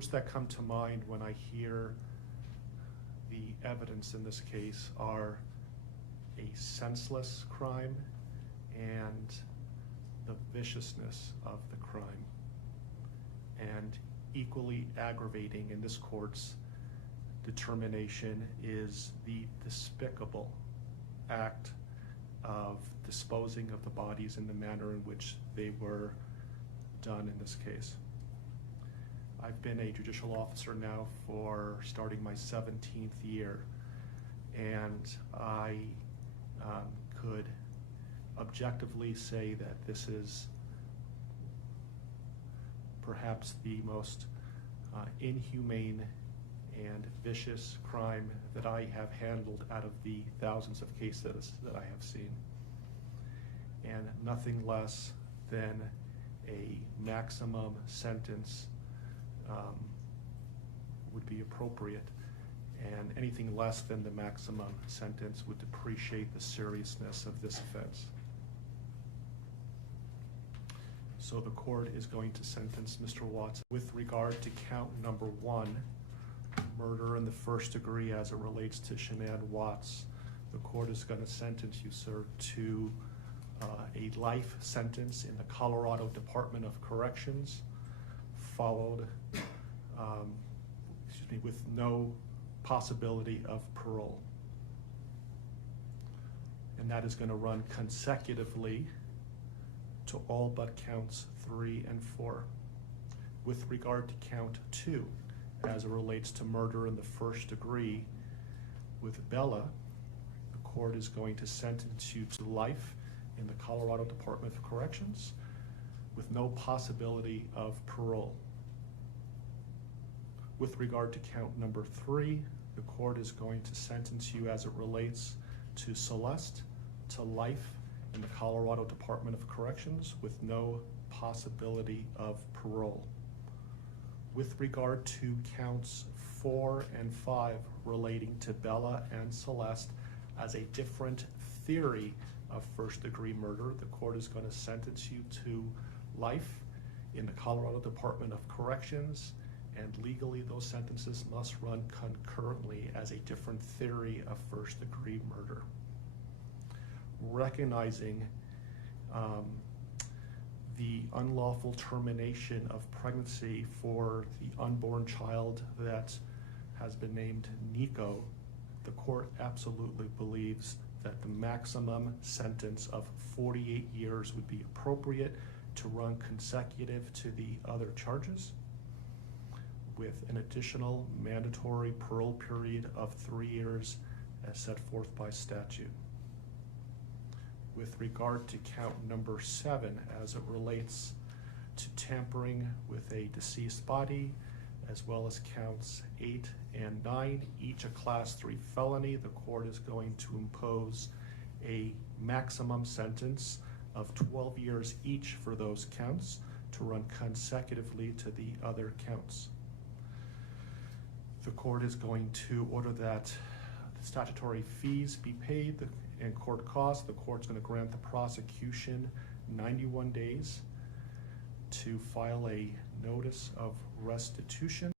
words that come to mind when I hear the evidence in this case are a senseless crime and the viciousness of the crime. And equally aggravating in this court's determination is the despicable act of disposing of the bodies in the manner in which they were done in this case. I've been a judicial officer now for starting my 17th year, and I could objectively say that this is perhaps the most inhumane and vicious crime that I have handled out of the thousands of cases that I have seen. And nothing less than a maximum sentence would be appropriate, and anything less than the maximum sentence would depreciate the seriousness of this offense. So the court is going to sentence Mr. Watson with regard to count number 1, murder in the first degree as it relates to Shanann Watts. The court is going to sentence you, sir, to a life sentence in the Colorado Department of Corrections, followed with no possibility of parole. And that is going to run consecutively to all but counts 3 and 4. With regard to count 2, as it relates to murder in the first degree with Bella, the court is going to sentence you to life in the Colorado Department of Corrections with no possibility of parole. With regard to count number 3, the court is going to sentence you as it relates to Celeste to life in the Colorado Department of Corrections with no possibility of parole. With regard to counts 4 and 5 relating to Bella and Celeste as a different theory of first-degree murder, the court is going to sentence you to life in the Colorado Department of Corrections, and legally those sentences must run concurrently as a different theory of first-degree murder. Recognizing the unlawful termination of pregnancy for the unborn child that has been named Nico, the court absolutely believes that the maximum sentence of 48 years would be appropriate to run consecutive to the other charges, with an additional mandatory parole period of 3 years as set forth by statute. With regard to count number 7, as it relates to tampering with a deceased body, as well as counts 8 and 9, each a class 3 felony, the court is going to impose a maximum sentence of 12 years each for those counts to run consecutively to the other counts. The court is going to order that the statutory fees be paid and court costs. The court's going to grant the prosecution 91 days to file a notice of restitution.